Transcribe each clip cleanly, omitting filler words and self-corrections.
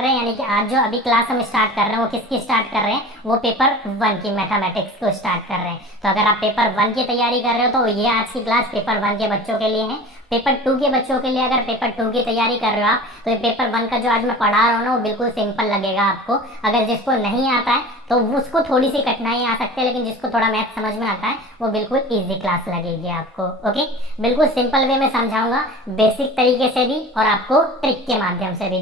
रहे हैं, यानी कि आज जो अभी क्लास हम स्टार्ट कर रहे हैं वो किसकी स्टार्ट कर रहे हैं, वो पेपर 1 की मैथमेटिक्स को स्टार्ट कर रहे हैं। तो अगर आप पेपर 1 की तैयारी कर रहे हो तो ये आज की क्लास पेपर 1 के बच्चों के लिए है। पेपर 2 के बच्चों के लिए अगर पेपर 2 की तैयारी कर रहे हो आप, तो ये पेपर 1 का जो आज मैं पढ़ा रहा हूँ ना वो बिल्कुल सिंपल लगेगा आपको। अगर जिसको नहीं आता है तो उसको थोड़ी सी कठिनाई आ सकती है, लेकिन जिसको थोड़ा मैथ समझ में आता है वो बिल्कुल ईजी क्लास लगेगी आपको। ओके, बिल्कुल सिंपल वे में समझाऊंगा, बेसिक तरीके से भी और आपको ट्रिक के माध्यम से भी,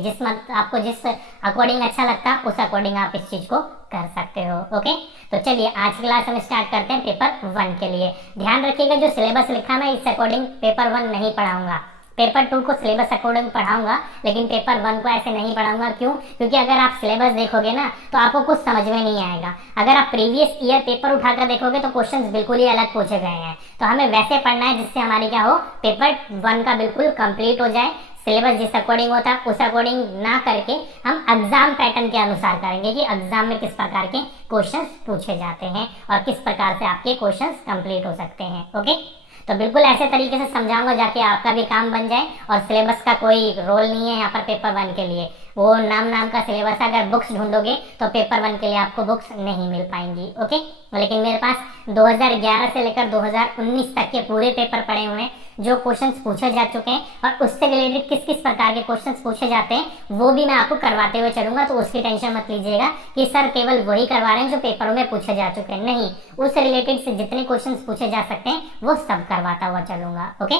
आपको जिस अकॉर्डिंग अच्छा लगता है उस अकॉर्डिंग आप इस चीज को कर सकते हो। ओके, तो चलिए आज की क्लास हम स्टार्ट करते हैं पेपर 1 के लिए। ध्यान रखिएगा जो सिलेबस लिखा मैं इस अकॉर्डिंग पेपर 1 नहीं पढ़ाऊंगा, पेपर 2 को सिलेबस अकॉर्डिंग पढ़ाऊंगा, लेकिन पेपर 1 को ऐसे नहीं पढ़ाऊंगा। क्यों? क्योंकि अगर आप सिलेबस देखोगे ना तो आपको कुछ समझ में नहीं आएगा। अगर आप प्रीवियस ईयर पेपर उठाकर देखोगे तो क्वेश्चंस बिल्कुल ही अलग पूछे गए हैं। तो हमें वैसे पढ़ना है जिससे हमारी क्या हो, पेपर 1 का बिल्कुल कंप्लीट हो जाए। सिलेबस जिस अकॉर्डिंग होता है उस अकॉर्डिंग ना करके हम एग्जाम पैटर्न के अनुसार करेंगे कि एग्जाम में किस प्रकार के क्वेश्चंस पूछे जाते हैं और किस प्रकार से आपके क्वेश्चंस कंप्लीट हो सकते हैं। ओके, तो बिल्कुल ऐसे तरीके से समझाऊंगा जाके आपका भी काम बन जाए। और सिलेबस का कोई रोल नहीं है यहाँ पर पेपर 1 के लिए, वो नाम का सिलेबस। अगर बुक्स ढूंढोगे तो पेपर 1 के लिए आपको बुक्स नहीं मिल पाएंगी। ओके, लेकिन मेरे पास 2011 से लेकर 2019 तक के पूरे पेपर पड़े हुए हैं, जो क्वेश्चंस पूछे जा चुके हैं और उससे रिलेटेड किस किस प्रकार के क्वेश्चंस पूछे जाते हैं वो भी मैं आपको करवाते हुए चलूंगा। तो उसकी टेंशन मत लीजिएगा कि सर केवल वही करवा रहे हैं जो पेपरों में पूछे जा चुके हैं, नहीं, उससे रिलेटेड से जितने क्वेश्चंस पूछे जा सकते हैं वो सब करवाता हुआ चलूंगा। ओके,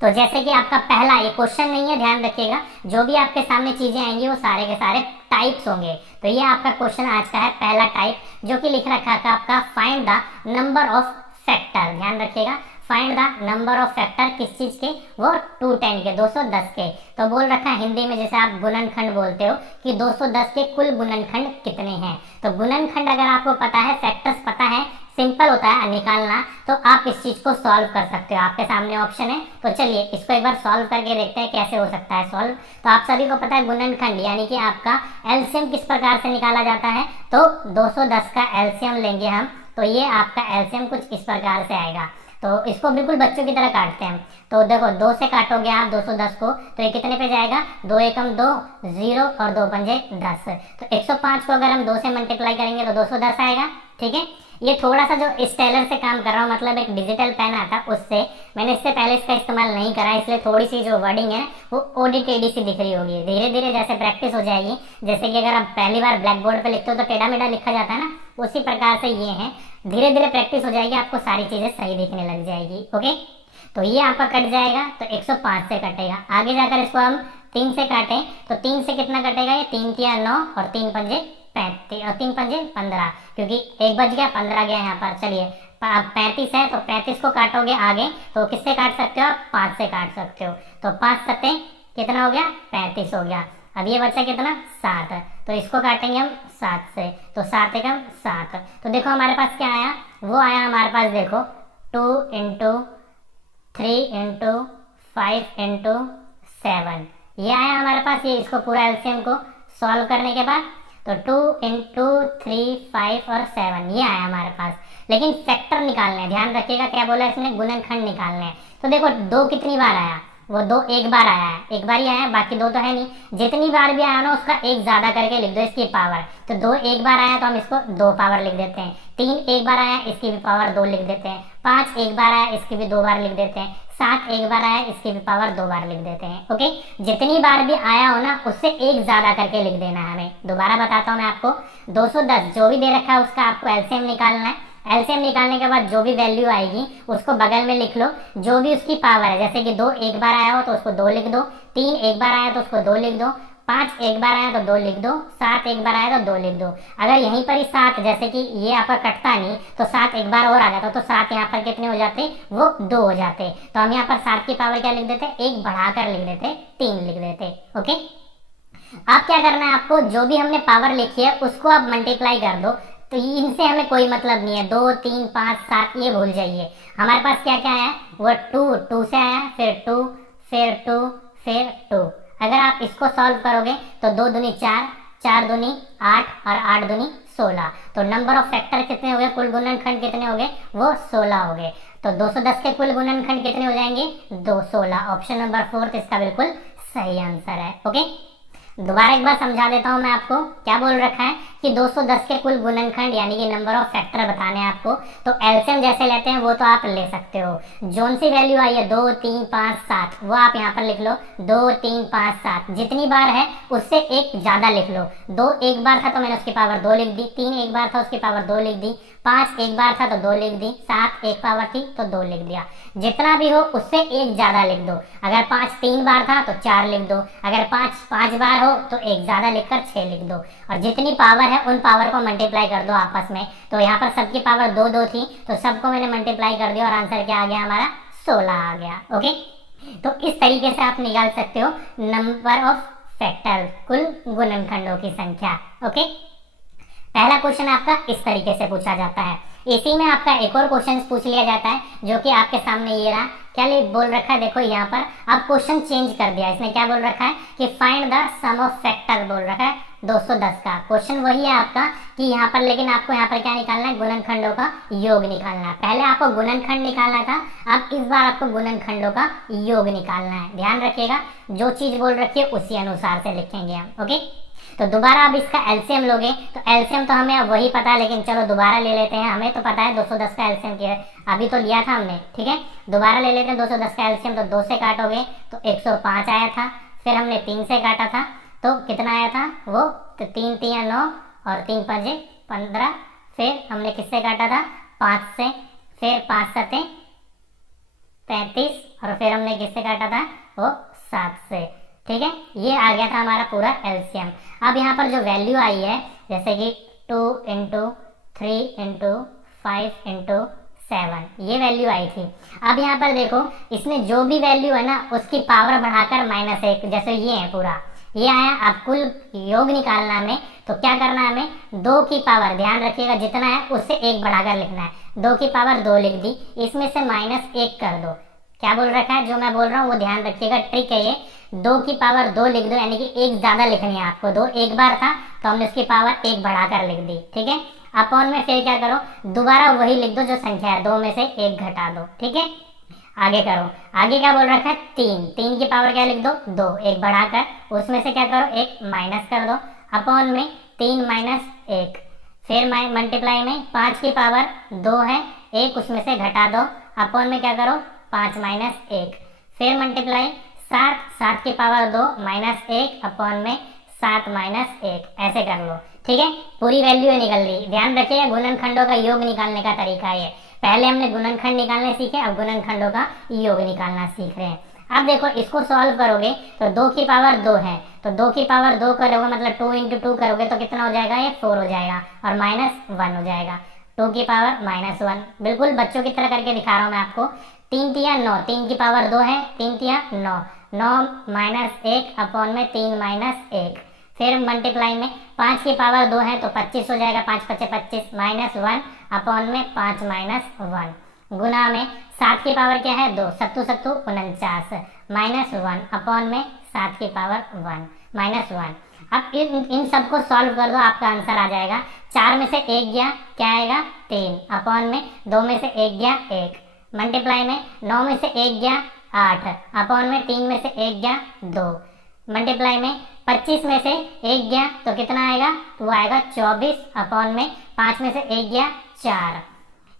तो जैसे कि आपका पहला, ये क्वेश्चन नहीं है, ध्यान रखिएगा, जो भी आपके सामने चीजें आएंगी वो सारे के सारे टाइप्स होंगे। तो ये आपका क्वेश्चन आज का है पहला टाइप, जो कि लिख रखा था आपका find the number of factor. ध्यान रखिएगा, find the number of factor किस चीज के, वो 210 के, 210 के। तो बोल रखा है हिंदी में, जैसे आप गुणनखंड बोलते हो कि 210 के कुल गुणनखंड कितने हैं। तो गुणनखंड अगर आपको पता है, फैक्टर्स पता है, सिंपल होता है निकालना, तो आप इस चीज को सॉल्व कर सकते हो। आपके सामने ऑप्शन है, तो चलिए इसको एक बार सॉल्व करके देखते हैं कैसे हो सकता है सॉल्व। तो आप सभी को पता है गुणनखंड यानी कि आपका एलसीएम किस प्रकार से निकाला जाता है। तो 210 का एलसीएम लेंगे हम, तो ये आपका एलसीएम कुछ इस प्रकार से आएगा। तो इसको बिल्कुल बच्चों की तरह काटते हैं। तो देखो 2 से काटोगे आप 210 को, तो ये कितने पे जाएगा, 2 एकम 2, 0 और 2 पंजे 10। तो 105 को अगर हम 2 से मल्टीप्लाई करेंगे तो 210 आएगा। ठीक है, ये थोड़ा सा जो स्टेलर से काम कर रहा हूँ, मतलब एक डिजिटल पेन आता उससे, मैंने इससे पहले इसका इस्तेमाल नहीं करा, इसलिए थोड़ी सी जो वर्डिंग है वो ओडी टेढ़ी सी दिख रही होगी। धीरे धीरे जैसे प्रैक्टिस हो जाएगी, जैसे कि अगर आप पहली बार ब्लैक बोर्ड पे लिखते हो तो टेढ़ा मेढ़ा लिखा जाता है ना, उसी प्रकार से ये है। धीरे धीरे प्रैक्टिस हो जाएगी, आपको सारी चीजें सही दिखने लग जाएगी। ओके, तो ये आपका कट जाएगा, तो 105 से कटेगा। आगे जाकर इसको हम 3 से काटें तो 3 से कितना कटेगा, ये 3 तिया 9 और 3 पंजे 35 और 3 पंजे 15, क्योंकि एक बच गया 15 गया यहाँ पर। चलिए 35 है, तो 35 को काटोगे आगे तो किससे काट सकते हो आप, 5 से काट सकते हो। तो 5 सत्ते कितना हो गया, 35 हो गया। अब ये बचा कितना, 7, तो इसको काटेंगे हम 7 से, तो 7 एकम 7। तो देखो हमारे पास क्या आया, वो आया हमारे पास, देखो 2 इंटू 3 इंटू 5 इंटू 7, ये आया हमारे पास। ये इसको पूरा एलसीएम को सॉल्व करने के बाद तो 2 इंटू 3, 5 और 7 ये आया हमारे पास। लेकिन फैक्टर निकालने हैं, ध्यान रखिएगा क्या बोला इसने, गुणनखंड निकालने हैं। तो देखो 2 कितनी बार आया, वो 2 एक बार आया है, एक बार ही आया, बाकी 2 तो है नहीं। जितनी बार भी आया ना उसका 1 ज्यादा करके लिख दो इसकी पावर। तो 2 एक बार आया तो हम इसको 2 पावर लिख देते हैं। 3 एक बार आया, इसकी भी पावर 2 लिख देते हैं। 5 एक बार आया, इसकी भी 2 बार लिख देते हैं। 7 एक बार आया, इसकी भी पावर 2 बार लिख देते हैं। ओके, जितनी बार भी आया हो ना उससे 1 ज्यादा करके लिख देना है हमें। दोबारा बताता हूँ मैं आपको, 210 जो भी दे रखा है उसका आपको एलसीएम निकालना है। एलसीएम निकालने के बाद जो भी वैल्यू आएगी उसको बगल में लिख लो, जो भी उसकी पावर है। जैसे कि 2 एक बार आया हो तो उसको 2 लिख दो, 3 एक बार आया तो उसको 2 लिख दो, 5 एक बार आया तो 2 लिख दो, 7 एक बार आया तो 2 लिख दो। अगर यहीं पर ही 7, जैसे कि ये आपका कटता नहीं तो 7 एक बार और आ जाता, तो 7 यहाँ पर कितने हो जाते, वो 2 हो जाते। तो हम यहाँ पर 7 की पावर क्या लिख देते, 1 बढ़ाकर लिख देते, 3 लिख देते। ओके, अब क्या करना है आपको, जो भी हमने पावर लिखी है उसको आप मल्टीप्लाई कर दो। तो इनसे हमें कोई मतलब नहीं है, 2, 3, 5, 7 ये भूल जाइए। हमारे पास क्या क्या आया, वो 2 से आया, फिर 2, फिर 2, फिर 2। अगर आप इसको सॉल्व करोगे तो 2 दूनी 4, 4 दूनी 8 और 8 दूनी 16। तो नंबर ऑफ फैक्टर कितने हो गए, कुल गुणनखंड कितने हो गए, वो 16 हो गए। तो 210 के कुल गुणनखंड कितने हो जाएंगे, 216। ऑप्शन नंबर 4 इसका बिल्कुल सही आंसर है। ओके, दोबारा एक बार समझा देता हूं मैं आपको। क्या बोल रखा है कि 210 के कुल गुणनखंड यानी कि नंबर ऑफ फैक्टर बताने हैं आपको, तो एलसीएम जैसे लेते हैं वो तो आप ले सकते हो। जोन सी वैल्यू आई है 2 3 5 7, वो आप यहाँ पर लिख लो 2 3 5 7। जितनी बार है उससे एक ज्यादा लिख लो। 2 एक बार था तो मैंने उसकी पावर 2 लिख दी, 3 एक बार था उसकी पावर 2 लिख दी, 5 एक बार था तो 2 लिख दी, 7 एक पावर थी तो 2 लिख दिया। जितना भी हो उससे एक ज्यादा लिख दो। अगर 5 3 बार था तो 4 लिख दो, अगर 5 5 बार हो तो एक ज्यादा लिखकर 6 लिख दो। और जितनी पावर है उन पावर को मल्टीप्लाई कर दो आपस में। तो यहाँ पर सबकी पावर 2 2 थी तो सबको मैंने मल्टीप्लाई कर दिया और आंसर क्या आ गया हमारा 16 आ गया। ओके, तो इस तरीके से आप निकाल सकते हो नंबर ऑफ फैक्टर, कुल गुणनखंडों की संख्या। ओके, पहला क्वेश्चन आपका इस तरीके से पूछा जाता है। इसी में आपका एक और क्वेश्चन पूछ लिया जाता है जो कि आपके सामने ये रहा। क्या बोल रखा है, देखो यहाँ पर अब क्वेश्चन चेंज कर दिया इसने। क्या बोल रखा है कि find the sum of factor बोल रखा है 210 का। क्वेश्चन वही है आपका कि यहाँ पर, लेकिन आपको यहाँ पर क्या निकालना है, गुणनखंडों का योग निकालना है। पहले आपको गुणनखंड निकालना था, अब इस बार आपको गुणनखंडों का योग निकालना है। ध्यान रखिएगा, जो चीज बोल रखी है उसी अनुसार से लिखेंगे हम। ओके, तो दोबारा अब इसका एलसीएम लोगे तो एलसीएम तो हमें अब वही पता है, लेकिन चलो दोबारा ले लेते हैं। हमें तो पता है 210 का एलसीएम क्या है, अभी तो लिया था हमने। ठीक है, दोबारा ले लेते हैं 210 का एलसीएम। तो 2 से काटोगे तो 105 आया था, फिर हमने 3 से काटा था तो कितना आया था वो, तो 3 3 9 और 3 5 15। फिर हमने किससे काटा था, 5 से, फिर 5 7 35 और फिर हमने किससे काटा था वो 7 से। ठीक है, ये आ गया था हमारा पूरा एलसीएम। अब यहाँ पर जो वैल्यू आई है जैसे कि 2 × 3 × 5 × 7, ये वैल्यू आई थी। अब यहाँ पर देखो इसने जो भी वैल्यू है ना उसकी पावर बढ़ाकर -1, जैसे ये है पूरा ये आया। अब कुल योग निकालना हमें, तो क्या करना है हमें, 2 की पावर, ध्यान रखिएगा जितना है उससे 1 बढ़ाकर लिखना है। 2 की पावर 2 लिख दी, इसमें से -1 कर दो। क्या बोल रखा है, जो मैं बोल रहा हूँ वो ध्यान रखिएगा, ट्रिक है ये। 2 की पावर 2 लिख दो, यानी कि 1 ज्यादा लिखनी है आपको। 2 एक बार था तो हमने उसकी पावर 1 बढ़ाकर लिख दी। ठीक है, अपॉन में फिर क्या करो, दोबारा वही लिख दो जो संख्या है, 2 में से 1 घटा दो। ठीक है, आगे करो। आगे क्या बोल रखा है, 3 की पावर क्या लिख दो, 2, 1 बढ़ाकर उसमें से क्या करो, 1 माइनस कर दो। अपॉन में 3 - 1, फिर मल्टीप्लाई में 5 की पावर 2 है, 1 उसमें से घटा दो। अपॉन में क्या करो, 5 - 1, फिर मल्टीप्लाई 7 की पावर 2 -1 अपॉन में 7 - 1, ऐसे कर लो। ठीक है, पूरी वैल्यू निकल ली। ध्यान रखिएगा गुणनखंडों का योग निकालने का तरीका है। पहले हमने गुणनखंड निकालने सीखे, अब गुणनखंडों का योग निकालना सीख रहे हैं। अब देखो इसको सॉल्व करोगे तो 2 की पावर 2 है, तो 2 की पावर 2 करोगे मतलब 2 × 2 करोगे तो कितना हो जाएगा, ये 4 हो जाएगा और -1 हो जाएगा। 2 की पावर -1, बिल्कुल बच्चों की तरह करके दिखा रहा हूँ मैं आपको। 3 तिया 9, 3 की पावर 2 है, 3 तिया 9, 9 - 1 अपॉन में 3 - 1, फिर मल्टीप्लाई में 5 की पावर 2 है तो 25 हो जाएगा, 5 × 5 = 25 -1 अपॉन में 5 - 1, गुना में 7 की पावर क्या है 2, 7 7 49 -1 अपॉन में 7 की पावर 1 -1। अब इन सबको सॉल्व कर दो, आपका आंसर आ जाएगा। 4 में से 1 गया, क्या आएगा 3 अपॉन में 2 में से 1 गया 1, मल्टीप्लाई में 9 में से 1 गया 8 अपॉन में 3 में से 1 गया 2, मल्टीप्लाई में 25 में से 1 गया तो कितना आएगा, तो वो आएगा 24 अपॉन में 5 में से 1 गया 4,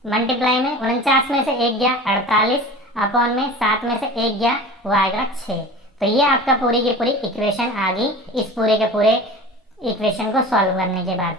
मल्टीप्लाई में 49 में से 1 गया 48 अपॉन में 7 में से 1 गया वो आएगा 6। तो ये आपका पूरी की पूरी इक्वेशन आ गई इस पूरे के पूरे इक्वेशन को सॉल्व करने के बाद।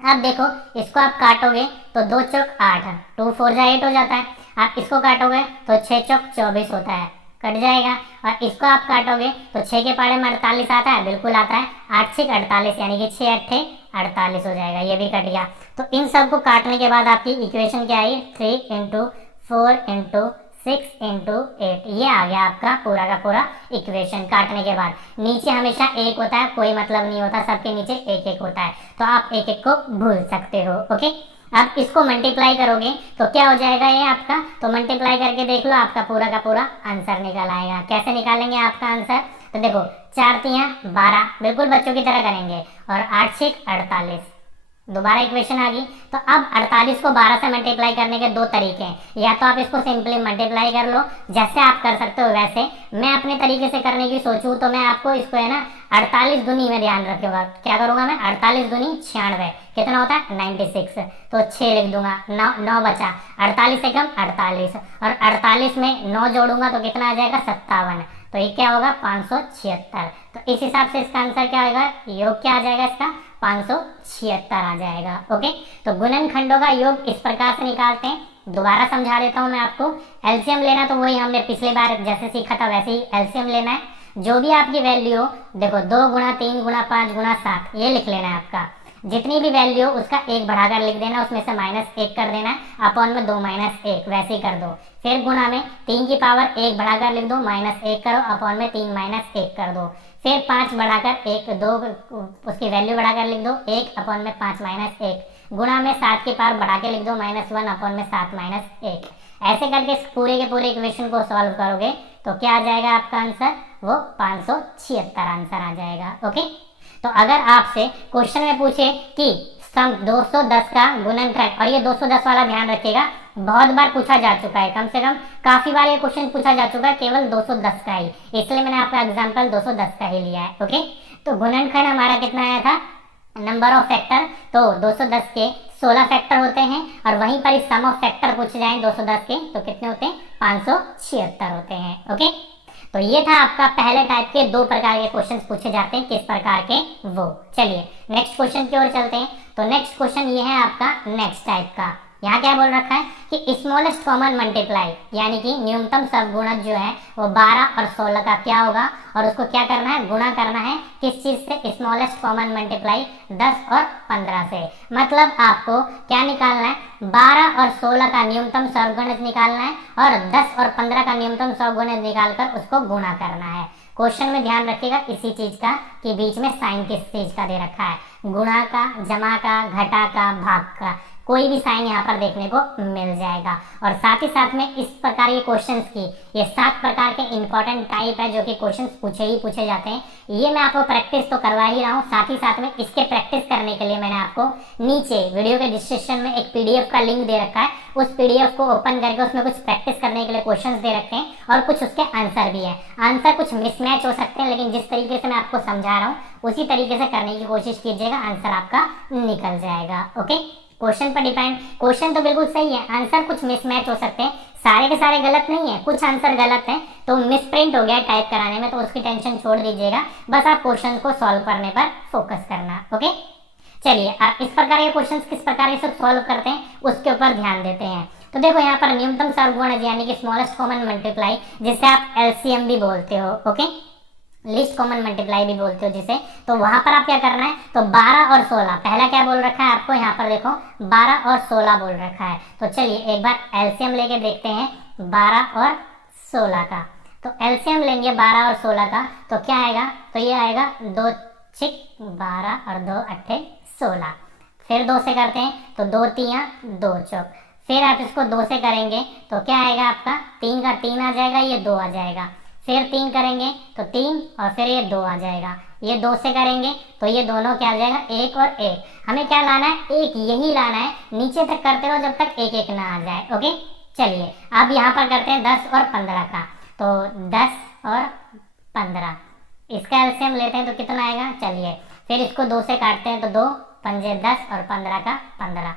अब देखो इसको आप काटोगे तो 2 चौक 8, 2 4 जा 8 हो जाता है। आप इसको काटोगे तो 6 चौक 24 होता है, कट जाएगा। और इसको आप काटोगे तो 6 के पाड़े में 48 आता है, बिल्कुल आता है। 8 6 48 यानी कि 6 8 48 हो जाएगा, ये भी कट गया। तो इन सबको काटने के बाद आपकी इक्वेशन क्या आई, 3 × 4 × 6 × 8, ये आ गया आपका पूरा का पूरा इक्वेशन काटने के बाद। नीचे हमेशा 1 होता है, कोई मतलब नहीं होता, सबके नीचे 1 1 होता है, तो आप 1 1 को भूल सकते हो। ओके, अब इसको मल्टीप्लाई करोगे तो क्या हो जाएगा ये आपका, तो मल्टीप्लाई करके देख लो, आपका पूरा का पूरा आंसर निकल आएगा। कैसे निकालेंगे आपका आंसर, तो देखो 4 तिया 12, बिल्कुल बच्चों की तरह करेंगे, और 8 6 48, दोबारा इक्वेशन आ गई। तो अब 48 को 12 से मल्टीप्लाई करने के 2 तरीके हैं, या तो आप इसको सिंपली मल्टीप्लाई कर लो, जैसे आप कर सकते हो वैसे। मैं अपने तरीके से करने की सोचूं तो मैं आपको इसको है ना 48 दूनी में ध्यान रखिएगा, क्या करूंगा मैं, 48 दूनी 96, कितना होता है 96, तो 6 लिख दूंगा, 9 बचा, 48 से कम 48, और 48 में 9 जोड़ूंगा तो कितना आ जाएगा 57, तो ये क्या होगा 576। तो इस हिसाब से इसका आंसर क्या होगा, योग क्या आ जाएगा इसका 576 आ जाएगा। ओके, तो गुणनखंडों का योग इस प्रकार से निकालते हैं। दोबारा समझा देता हूं मैं आपको। एलसीएम लेना तो वही हमने पिछली बार जैसे सीखा था वैसे ही एलसीएम लेना है। जो भी आपकी वैल्यू हो, देखो 2 गुणा 3 गुणा 5 गुणा 7 ये लिख लेना है आपका। जितनी भी वैल्यू हो उसका 1 बढ़ाकर लिख देना, उसमें से -1 कर देना, अपॉन में 2 - 1 वैसे ही कर दो। फिर गुणा में 3 की पावर 1 बढ़ाकर लिख दो, -1 करो, अपॉन में 3 - 1 कर दो। फिर 5 बढ़ाकर 1 2 उसकी वैल्यू बढ़ाकर लिख दो, 1 अपॉन में 5 - 1 गुणा में 7 की पावर बढ़ा के लिख दो, -1 अपॉन में 7 - 1। ऐसे करके इस पूरे के पूरे इक्वेशन को सॉल्व करोगे तो क्या आ जाएगा आपका आंसर, वो 576 आंसर आ जाएगा। ओके, तो अगर आपसे क्वेश्चन में पूछे कि सम 210 का गुणनखंड, और ये 210 वाला ध्यान रखिएगा बहुत बार पूछा जा चुका है, कम से कम काफी बार ये क्वेश्चन पूछा जा चुका है केवल 210 का ही, इसलिए मैंने आपका एग्जांपल 210 का ही लिया है। ओके, तो गुणनखंड हमारा कितना आया था, नंबर ऑफ फैक्टर, तो 210 के 16 फैक्टर होते हैं, और वहीं पर सम ऑफ फैक्टर पूछे जाए 210 के तो कितने होते हैं 576 होते हैं। ओके, तो ये था आपका पहले टाइप के 2 प्रकार के क्वेश्चंस पूछे जाते हैं, किस प्रकार के वो। चलिए नेक्स्ट क्वेश्चन की ओर चलते हैं। तो नेक्स्ट क्वेश्चन ये है आपका नेक्स्ट टाइप का। यहाँ क्या बोल रखा है कि स्मॉलेस्ट कॉमन मल्टीप्लाई, यानी कि न्यूनतम सवगुणक जो है वो 12 और 16 का क्या होगा, और उसको क्या करना है, गुणा करना है किस चीज से, स्मॉलेस्ट कॉमन मल्टीप्लाई 10 और 15 से। मतलब आपको क्या निकालना है, 12 और 16 का न्यूनतम सवगुणक निकालना है, और 10 और 15 का न्यूनतम सवगुणक निकालकर उसको गुणा करना है। क्वेश्चन में ध्यान रखिएगा इसी चीज का कि बीच में साइन किस चीज का दे रखा है, गुणा का, जमा का, घटा का, भाग का, कोई भी साइन यहाँ पर देखने को मिल जाएगा। और साथ ही साथ में इस प्रकार के क्वेश्चंस की ये 7 प्रकार के इंपॉर्टेंट टाइप है जो कि क्वेश्चंस पूछे जाते हैं। ये मैं आपको प्रैक्टिस तो करवा ही रहा हूँ, साथ ही साथ में इसके प्रैक्टिस करने के लिए मैंने आपको नीचे वीडियो के डिस्क्रिप्शन में एक PDF का लिंक दे रखा है। उस PDF को ओपन करके उसमें कुछ प्रैक्टिस करने के लिए क्वेश्चन दे रखे हैं, और कुछ उसके आंसर भी है। आंसर कुछ मिसमैच हो सकते हैं, लेकिन जिस तरीके से मैं आपको समझा रहा हूँ उसी तरीके से करने की कोशिश कीजिएगा, आंसर आपका निकल जाएगा। ओके, क्वेश्चन पर डिपेंड, क्वेश्चन तो बिल्कुल सही है, आंसर कुछ मिसमैच हो सकते हैं, सारे के सारे गलत नहीं है, कुछ आंसर गलत है तो मिसप्रिंट हो गया टाइप कराने में, तो उसकी टेंशन छोड़ दीजिएगा, बस आप क्वेश्चन को सॉल्व करने पर फोकस करना। ओके, चलिए आप इस प्रकार के क्वेश्चन किस प्रकार से सॉल्व करते हैं उसके ऊपर ध्यान देते हैं। तो देखो यहाँ पर न्यूनतम सवगुणक यानी कि स्मॉलेस्ट कॉमन मल्टीप्लाई, जिसे आप LCM भी बोलते हो, ओके, लिस्ट कॉमन मल्टीप्लाई भी बोलते हो जिसे, तो वहां पर आप क्या करना है, तो 12 और 16, पहला क्या बोल रखा है आपको, यहाँ पर देखो 12 और 16 बोल रखा है। तो चलिए एक बार LCM लेके देखते हैं 12 और 16 का। तो LCM लेंगे 12 और 16 का, तो क्या आएगा, तो ये आएगा 2 6 12 और 2 8 16। फिर 2 से करते हैं तो 2 3 2 चौक, फिर आप इसको 2 से करेंगे तो क्या आएगा आपका, 3 का 3 आ जाएगा, ये 2 आ जाएगा। फिर 3 करेंगे तो 3, और फिर ये 2 आ जाएगा। ये 2 से करेंगे तो ये दोनों क्या आ जाएगा, 1 और 1। हमें क्या लाना है, 1 यही लाना है, नीचे तक करते रहो जब तक 1 1 ना आ जाए। ओके, चलिए अब यहाँ पर करते हैं 10 और 15 का। तो 10 और 15 इसका एलसीएम लेते हैं तो कितना आएगा, चलिए फिर इसको 2 से काटते हैं तो 2 पंजे 10 और 15 का 15।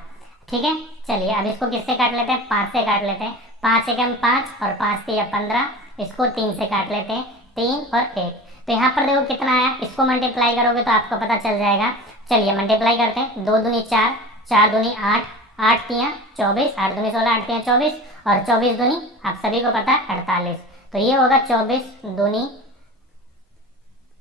ठीक है, चलिए अब इसको किससे काट लेते हैं, 5 से काट लेते हैं। 5 एकम 5 और 5 3 15, इसको 3 से काट लेते हैं, 3 और 1। तो यहाँ पर देखो कितना आया, इसको मल्टीप्लाई करोगे तो आपको पता चल जाएगा। चलिए मल्टीप्लाई करते हैं, 2 दूनी 4, 4 दूनी 8, 8 3 24, 8 दूनी 16, 8 3 24, और 24 दूनी आप सभी को पता है 48। तो ये होगा 24 दूनी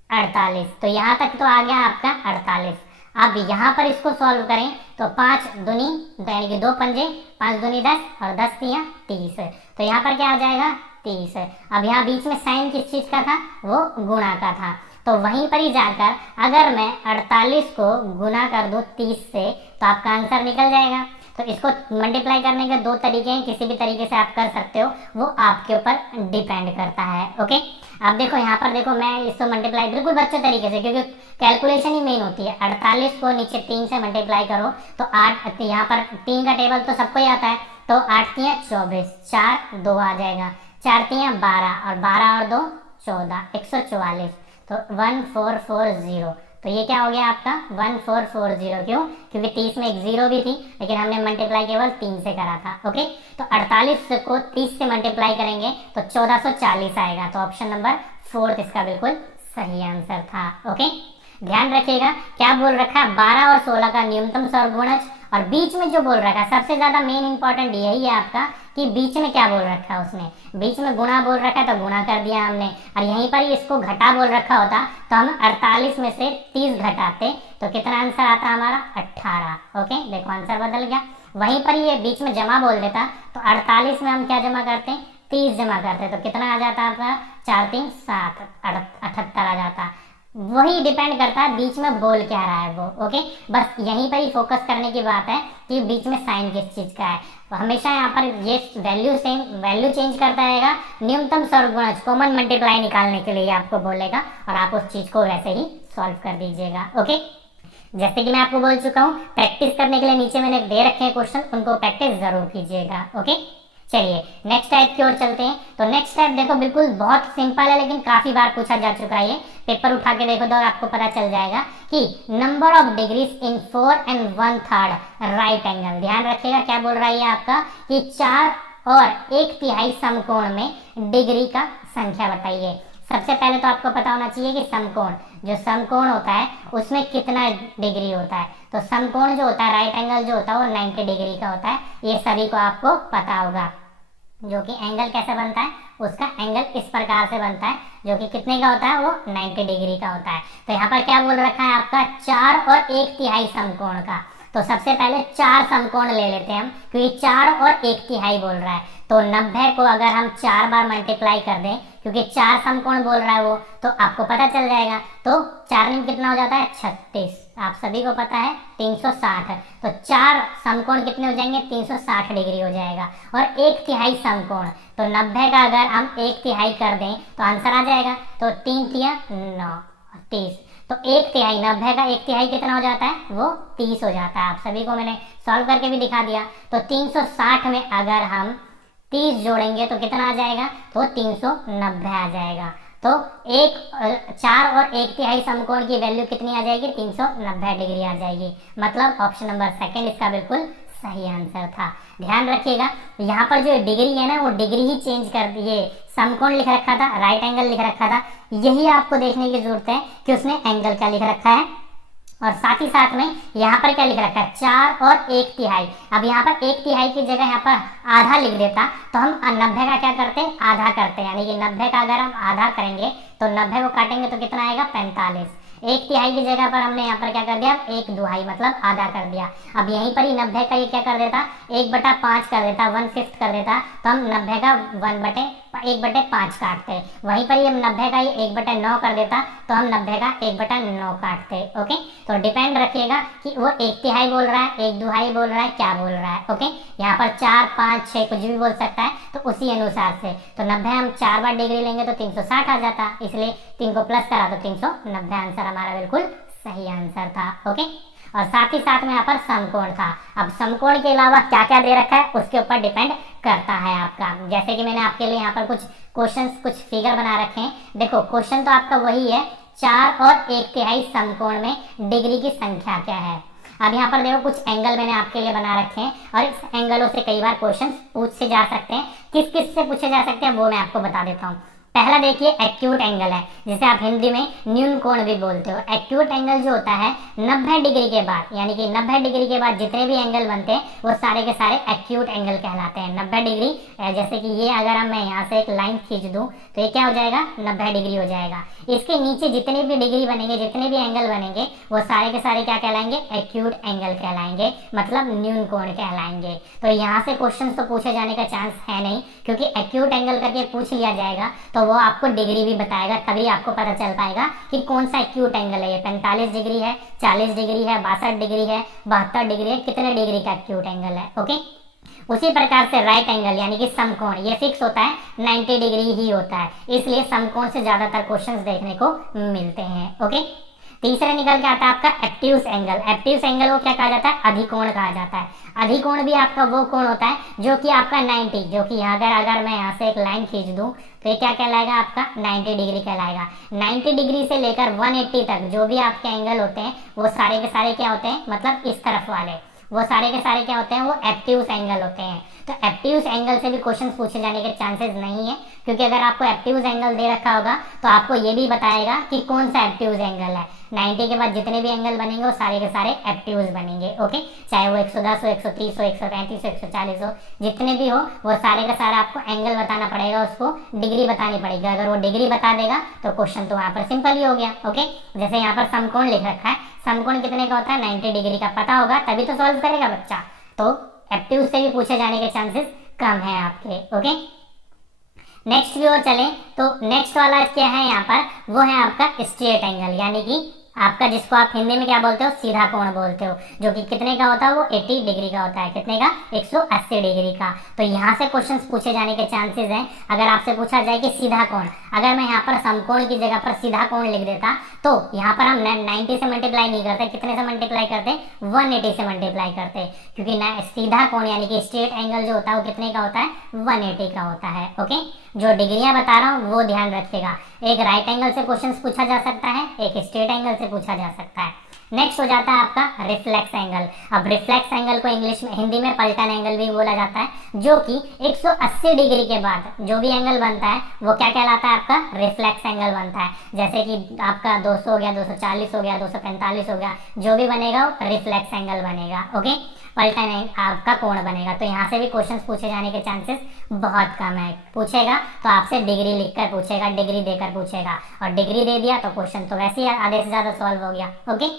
48। तो यहाँ तक तो आ गया आपका 48। अब यहाँ पर इसको सॉल्व करें तो 5 दूनी यानी कि 2 पंजे, 5 दूनी 10 और 10 3 30। तो यहाँ पर क्या आ जाएगा, 30। अब यहाँ बीच में साइन किस चीज का था, वो गुणा का था। तो वहीं पर ही जाकर अगर मैं 48 को गुना कर दूं 30 से तो आपका आंसर निकल जाएगा। तो इसको मल्टीप्लाई करने के 2 तरीके हैं, किसी भी तरीके से आप कर सकते हो, वो आपके ऊपर डिपेंड करता है। ओके, अब देखो यहाँ पर देखो मैं इसको मल्टीप्लाई बिल्कुल बच्चे तरीके से, क्योंकि कैलकुलेशन ही मेन होती है। 48 को नीचे 3 से मल्टीप्लाई करो तो 8, यहाँ पर 3 का टेबल तो सबको ही आता है, तो 8 3 24, 4 2 आ जाएगा, 4 3 12 और 12 और 2 14, 144। तो 1440, तो ये क्या हो गया आपका 1440। क्यों? क्योंकि 30 में एक जीरो भी थी, लेकिन हमने मल्टीप्लाई केवल 3 से करा था। ओके, तो 48 को 30 से मल्टीप्लाई करेंगे तो 1440 आएगा। तो ऑप्शन नंबर 4 इसका बिल्कुल सही आंसर था। ओके, ध्यान रखिएगा क्या बोल रखा है, 12 और 16 का न्यूनतम सर्वगुणज, और बीच में जो बोल रखा है सबसे ज्यादा मेन इंपॉर्टेंट यही है आपका कि बीच में क्या बोल रखा है। उसने बीच में गुणा बोल रखा है तो गुणा कर दिया हमने, और यहीं पर ही इसको घटा बोल रखा होता तो हम 48 में से 30 घटाते तो कितना आंसर आता हमारा 18। ओके, देखो आंसर बदल गया। वहीं पर ये बीच में जमा बोल देता तो 48 में हम क्या जमा करते, 30 जमा करते, तो कितना आ जाता आपका 4 3 7 78 आ जाता। वही डिपेंड करता है बीच में बोल क्या रहा है वो। ओके, बस यहीं पर ही फोकस करने की बात है कि बीच में साइन किस चीज का है। तो हमेशा यहाँ पर ये वैल्यू चेंज करता रहेगा। न्यूनतम सर्वगुणज कॉमन मल्टीप्लाई निकालने के लिए आपको बोलेगा और आप उस चीज को वैसे ही सॉल्व कर दीजिएगा। ओके, जैसे कि मैं आपको बोल चुका हूँ, प्रैक्टिस करने के लिए नीचे मैंने दे रखे हैं क्वेश्चन, उनको प्रैक्टिस जरूर कीजिएगा। ओके, चलिए नेक्स्ट टाइप की ओर चलते हैं। तो नेक्स्ट टाइप देखो बिल्कुल बहुत सिंपल है, लेकिन काफी बार पूछा जा चुका है। ये पेपर उठा के देखो तो आपको पता चल जाएगा कि number of degrees in 4 1/3 right angle. ध्यान रखिएगा क्या बोल रहा है आपका कि 4 और 1/3 समकोण में डिग्री का संख्या बताइए। सबसे पहले तो आपको पता होना चाहिए कि समकोण, जो समकोण होता है उसमें कितना डिग्री होता है। तो समकोण जो होता है, राइट एंगल जो होता है वो 90 डिग्री का होता है। ये सभी को आपको पता होगा। जो कि एंगल कैसे बनता है, उसका एंगल इस प्रकार से बनता है, जो कि कितने का होता है, वो 90 डिग्री का होता है। तो यहाँ पर क्या बोल रखा है आपका 4 और 1/3 समकोण का। तो सबसे पहले 4 समकोण ले लेते हैं हम, क्योंकि 4 और 1/3 बोल रहा है। तो 90 को अगर हम 4 बार मल्टीप्लाई कर दें, क्योंकि 4 समकोण बोल रहा है वो, तो आपको पता चल जाएगा। तो 4 में कितना हो जाता है 36, आप सभी को पता है 360। तो 4 समकोण कितने हो जाएंगे 360 डिग्री हो जाएगा। और 1/3 समकोण, तो 90 का अगर हम 1/3 कर दें तो आंसर आ जाएगा। तो 3 3 9 30, तो 1/3 90 का 1/3 कितना हो जाता है, वो 30 हो जाता है। आप सभी को मैंने सॉल्व करके भी दिखा दिया। तो 360 में अगर हम 30 जोड़ेंगे तो कितना आ जाएगा, तो 390 आ जाएगा। तो 4 और 1/3 समकोण की वैल्यू कितनी आ जाएगी, 390 डिग्री आ जाएगी। मतलब ऑप्शन नंबर 2 इसका बिल्कुल सही आंसर था। ध्यान रखिएगा यहाँ पर जो डिग्री है ना, वो डिग्री ही चेंज कर दिए। समकोण लिख रखा था, राइट एंगल लिख रखा था, यही आपको देखने की जरूरत है कि उसने एंगल क्या लिख रखा है। और साथ ही साथ में यहाँ पर क्या लिख रखा है 4 और 1/3। अब यहाँ पर 1/3 की जगह यहाँ पर आधा लिख देता तो हम 90 का क्या करते हैं, आधा करते हैं। यानी कि 90 का अगर हम आधा करेंगे तो 90 को काटेंगे तो कितना आएगा 45। 1/3 की जगह पर हमने यहाँ पर क्या कर दिया, 1/2 मतलब आधा कर दिया। अब यहीं पर ही 90 का ये क्या कर देता, 1/5 कर देता, 1/5 कर देता, तो हम 90 का 1/5 काटते। वहीं पर ये 90 का ये 1/9 कर देता तो हम 90 का 1/9 काटते। ओके, तो डिपेंड रखिएगा कि वो 1/3 बोल रहा है, 1/2 बोल रहा है, क्या बोल रहा है। ओके, यहाँ पर 4 5 6 कुछ भी बोल सकता है, तो उसी अनुसार से। तो 90 हम 4 बार डिग्री लेंगे तो 360 आ जाता, इसलिए 3 को प्लस करा तो 390 आंसर हमारा बिल्कुल सही आंसर था। ओके, और साथ ही साथ में यहाँ पर समकोण था। अब समकोण के अलावा क्या क्या दे रखा है उसके ऊपर डिपेंड करता है आपका। जैसे कि मैंने आपके लिए यहाँ पर कुछ क्वेश्चंस, कुछ फिगर बना रखे हैं। देखो क्वेश्चन तो आपका वही है, 4 और 1/3 समकोण में डिग्री की संख्या क्या है। अब यहाँ पर देखो कुछ एंगल मैंने आपके लिए बना रखे हैं, और इस एंगलों से कई बार क्वेश्चन पूछ से जा सकते हैं। किस किस से पूछे जा सकते हैं वो मैं आपको बता देता हूँ। पहला देखिए एक्यूट एंगल है, जिसे आप हिंदी में न्यून कोण भी बोलते हो। एक्यूट एंगल जो होता है 90 डिग्री के बाद, यानी कि 90 डिग्री के बाद जितने भी एंगल बनते हैं वो सारे के सारे एक्यूट एंगल कहलाते हैं। 90 डिग्री, जैसे कि ये अगर हम मैं यहाँ से एक लाइन खींच दूं तो ये क्या हो जाएगा 90 डिग्री हो जाएगा। इसके नीचे जितने भी डिग्री बनेंगे, जितने भी एंगल बनेंगे, वो सारे के सारे क्या कहलाएंगे, एक्यूट एंगल कहलाएंगे, मतलब न्यून कोण कहलाएंगे। तो यहाँ से क्वेश्चन तो पूछे जाने का चांस है नहीं, क्योंकि एक्यूट एंगल करके पूछ लिया जाएगा तो वो आपको डिग्री भी बताएगा, तभी आपको पता चल पाएगा कि कौन सा एक्यूट एंगल है। ये 45 डिग्री है, 40 डिग्री है, 62 डिग्री है, 72 डिग्री है, कितने डिग्री का एक्यूट एंगल है। ओके, उसी प्रकार से राइट एंगल यानी कि समकोण, ये फिक्स होता है 90 डिग्री ही होता है, इसलिए समकोण से ज्यादातर क्वेश्चंस देखने को मिलते हैं। ओके, तीसरे निकल के आता है आपका एब्ट्यूस एंगल। एब्ट्यूस एंगल को क्या कहा जाता है? अधिकोण कहा जाता है। अधिकोण भी आपका वो कोण होता है जो कि आपका 90, जो कि अगर मैं यहाँ से एक लाइन खींच दूं तो ये क्या कहलाएगा? आपका 90 डिग्री कहलाएगा। 90 डिग्री से लेकर 180 तक जो भी आपके एंगल होते हैं वो सारे के सारे क्या होते हैं? मतलब इस तरफ वाले, वो सारे के सारे क्या होते हैं? वो एब्ट्यूस एंगल होते हैं। तो एब्ट्यूस एंगल से भी क्वेश्चन पूछे जाने के चांसेस नहीं है, क्योंकि अगर आपको एब्ट्यूस एंगल दे रखा होगा तो आपको ये भी बताएगा कि कौन सा एब्ट्यूस एंगल है। 90 के बाद जितने भी एंगल बनेंगे वो सारे के सारे एब्ट्यूस बनेंगे। ओके, चाहे वो 110 हो, 130 हो, 135 हो, 140 हो, जितने भी हो वो सारे का सारा आपको एंगल बताना पड़ेगा, उसको डिग्री बतानी पड़ेगी। अगर वो डिग्री बता देगा तो क्वेश्चन तो वहाँ पर सिंपल ही हो गया। ओके, जैसे यहाँ पर समकोण लिख रखा है, समकोण कितने का होता है? 90 डिग्री का। पता होगा तभी तो सॉल्व करेगा बच्चा। तो एब्ट्यूस से भी पूछे जाने के चांसेस कम है आपके। ओके, नेक्स्ट की ओर चलें तो नेक्स्ट वाला क्या है यहाँ पर? वो है आपका स्ट्रेट एंगल, यानी कि आपका जिसको आप हिंदी में क्या बोलते हो? सीधा कोण बोलते हो, जो कि कितने का होता है? वो 80 डिग्री का होता है। कितने का? 180 डिग्री का। तो यहाँ से क्वेश्चन पूछे जाने के चांसेस हैं। अगर आपसे पूछा जाए कि सीधा कोण, अगर मैं यहाँ पर समकोण की जगह पर सीधा कोण लिख देता तो यहाँ पर हम 90 से मल्टीप्लाई नहीं करते, कितने से मल्टीप्लाई करते? 180 से मल्टीप्लाई करते, क्योंकि सीधा कोण यानी कि स्ट्रेट एंगल जो होता है वो कितने का होता है? 180 का होता है। ओके, जो डिग्रियां बता रहा हूँ वो ध्यान रखिएगा। एक राइट एंगल से क्वेश्चन पूछा जा सकता है, एक स्ट्रेट एंगल से पूछा जा सकता है। नेक्स्ट हो जाता है आपका रिफ्लेक्स एंगल। अब रिफ्लेक्स एंगल को इंग्लिश में, हिंदी में पलटन एंगल भी बोला जाता है, जो कि 180 डिग्री के बाद जो भी एंगल बनता है वो क्या कहलाता है? आपका रिफ्लेक्स एंगल बनता है। जैसे कि आपका 200 हो गया, 240 हो गया, 245 हो गया, जो भी बनेगा वो रिफ्लेक्स एंगल बनेगा। ओके, पलटन आपका कोण बनेगा। तो यहाँ से भी क्वेश्चन पूछे जाने के चांसेस बहुत कम है। पूछेगा तो आपसे डिग्री लिखकर पूछेगा, डिग्री देकर पूछेगा, और डिग्री दे दिया तो क्वेश्चन तो वैसे ही आधे से ज्यादा सॉल्व हो गया। ओके,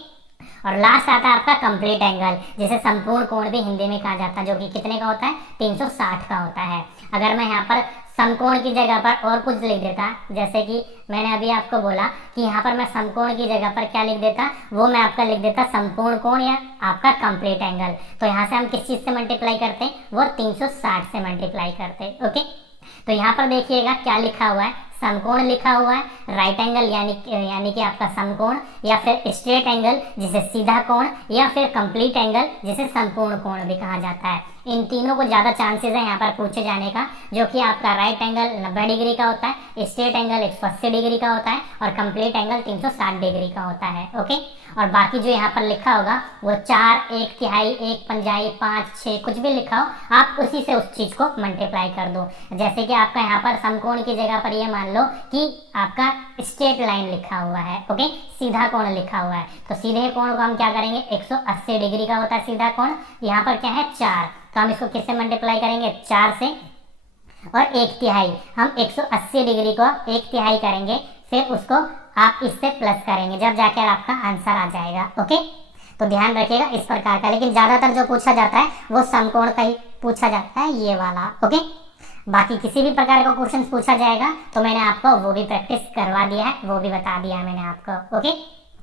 और लास्ट आता है आपका कंप्लीट एंगल, जिसे संपूर्ण कोण भी हिंदी में कहा जाता है, जो कि कितने का होता है? 360 का होता है। अगर मैं यहाँ पर समकोण की जगह पर और कुछ लिख देता, जैसे कि मैंने अभी आपको बोला कि यहाँ पर मैं समकोण की जगह पर क्या लिख देता, वो मैं आपका लिख देता संपूर्ण कोण या आपका कंप्लीट एंगल। तो यहाँ से हम किस चीज से मल्टीप्लाई करते? वो 360 से मल्टीप्लाई करते। ओके, तो यहाँ पर देखिएगा क्या लिखा हुआ है? समकोण लिखा हुआ है, राइट एंगल यानी कि आपका समकोण, या फिर स्ट्रेट एंगल जिसे सीधा कोण, या फिर कंप्लीट एंगल जिसे संपूर्ण कोण भी कहा जाता है। इन तीनों को ज्यादा चांसेस है यहाँ पर पूछे जाने का, जो कि आपका राइट एंगल 90 डिग्री का होता है, स्ट्रेट एंगल 180 डिग्री का होता है, और कंप्लीट एंगल 360 डिग्री का होता है। ओके, और बाकी जो यहाँ पर लिखा होगा वो 4, 1 तिहाई, 1 पंजाई, 5, 6 कुछ भी लिखा हो, आप उसी से उस चीज को मल्टीप्लाई कर दो। जैसे कि आपका यहाँ पर समकोण की जगह पर ये मान लो कि आपका स्ट्रेट लाइन लिखा हुआ है। ओके, सीधा कोण लिखा हुआ है, तो सीधे कोण को हम क्या करेंगे? 180 डिग्री का होता है सीधा कोण। यहाँ पर क्या है? 4, तो हम इसको किससे मल्टीप्लाई करेंगे? 4 से, और 1 तिहाई, हम 180 डिग्री को 1 तिहाई करेंगे, फिर उसको आप इससे प्लस करेंगे, जब जाकर आपका आंसर आ जाएगा। ओके, तो ध्यान रखिएगा इस प्रकार का। लेकिन ज्यादातर जो पूछा जाता है वो समकोण का ही पूछा जाता है, ये वाला। ओके, बाकी किसी भी प्रकार का क्वेश्चन पूछा जाएगा तो मैंने आपको वो भी प्रैक्टिस करवा दिया है, वो भी बता दिया है मैंने आपको। ओके,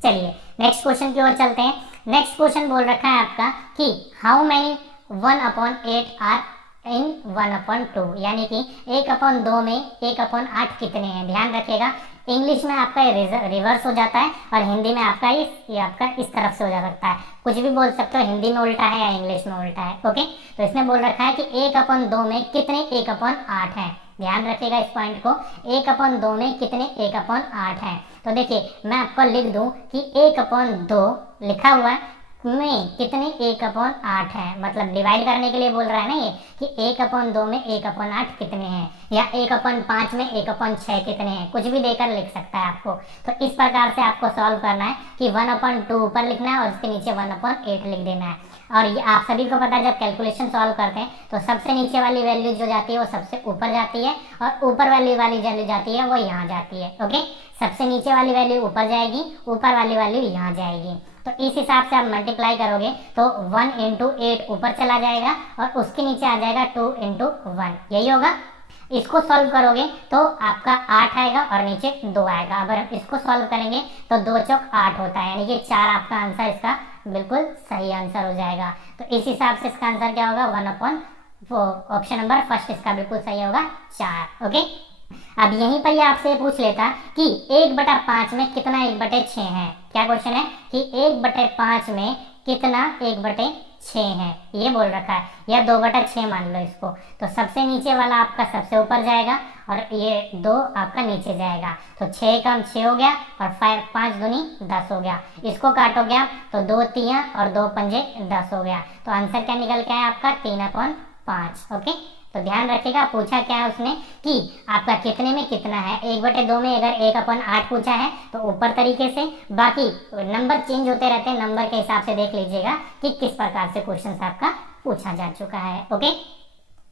चलिए नेक्स्ट क्वेश्चन की ओर चलते हैं। नेक्स्ट क्वेश्चन बोल रखा है आपका कि हाउ मेनी 1/8 आर इन 1/2, यानी कि 1/2 में 1/8 कितने हैं? ध्यान रखिएगा, इंग्लिश में आपका रिवर्स हो जाता है और हिंदी में आपका ये आपका इस तरफ से हो जा सकता है। कुछ भी बोल सकते हो, हिंदी में उल्टा है या इंग्लिश में उल्टा है। ओके, तो इसमें बोल रखा है कि 1/2 में कितने 1/8 हैं। ध्यान रखिएगा इस पॉइंट को, 1/2 में कितने 1/8 हैं। तो देखिए मैं आपको लिख दूं कि 1/2 लिखा हुआ है में कितने 1/8 है, मतलब डिवाइड करने के लिए बोल रहा है ना ये कि 1/2 में 1/8 कितने हैं, या 1/5 में 1/6 कितने हैं, कुछ भी देकर लिख सकता है आपको। तो इस प्रकार से आपको सॉल्व करना है कि 1/2 ऊपर लिखना है और उसके नीचे 1/8 लिख देना है। और ये आप सभी को पता है, जब कैलकुलेशन सॉल्व करते हैं तो सबसे नीचे वाली वैल्यू जो जाती है वो सबसे ऊपर जाती है, और ऊपर वाली वैल्यू जाती है वो यहाँ जाती है। ओके, सबसे नीचे वाली वैल्यू ऊपर जाएगी, ऊपर वाली वैल्यू यहाँ जाएगी। तो इस हिसाब से आप मल्टीप्लाई करोगे तो 1 × 8 ऊपर चला जाएगा और उसके नीचे आ जाएगा 2 × 1, यही होगा। इसको सॉल्व करोगे तो आपका 8 आएगा और नीचे 2 आएगा। अगर इसको सॉल्व करेंगे तो 2 चौक 8 होता है, यानी कि 4 आपका आंसर इसका बिल्कुल सही आंसर हो जाएगा। तो इस हिसाब से इसका आंसर क्या होगा? 1/4, ऑप्शन नंबर फर्स्ट इसका बिल्कुल सही होगा 4। ओके, अब यहीं पर ये आपसे पूछ लेता कि 1/5 में कितना 1/6 है। क्या क्वेश्चन है कि 1/5 में कितना 1/6 है, ये बोल रखा है, या 2/6 मान लो इसको। तो सबसे नीचे वाला आपका सबसे ऊपर जाएगा और ये 2 आपका नीचे जाएगा। तो 6 कम 6 हो गया और 5 दूनी 10 हो गया। इसको काटोगे आप तो 2 तिया और 2 पंजे 10 हो गया। तो आंसर क्या निकल के आया आपका 3/5। ओके, तो ध्यान रखिएगा पूछा क्या है उसने कि आपका कितने में कितना है। 1/2 में अगर 1/8 पूछा है तो ऊपर तरीके से, बाकी नंबर चेंज होते रहते हैं, नंबर के हिसाब से देख लीजिएगा कि किस प्रकार से क्वेश्चन आपका पूछा जा चुका है। ओके,